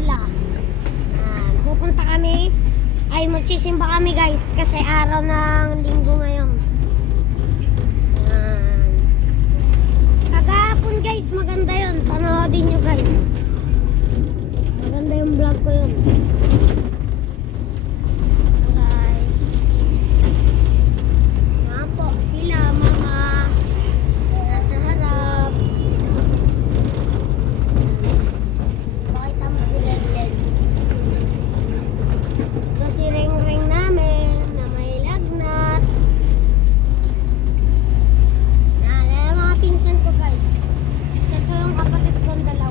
lola. Pupunta kami. Ay, magsisimba kami guys. Kasi araw ng linggo ngayon. Kagahapon guys, maganda yun. Panoodin nyo guys. Maganda yung vlog ko yun. Guys. Yan po, sila mga nasa harap. Pakita mo sila din. Ito si ring-ring namin na may lagnat. Yan, yan yung mga pinsan ko guys. Isa ko yung kapatid kong dalawa.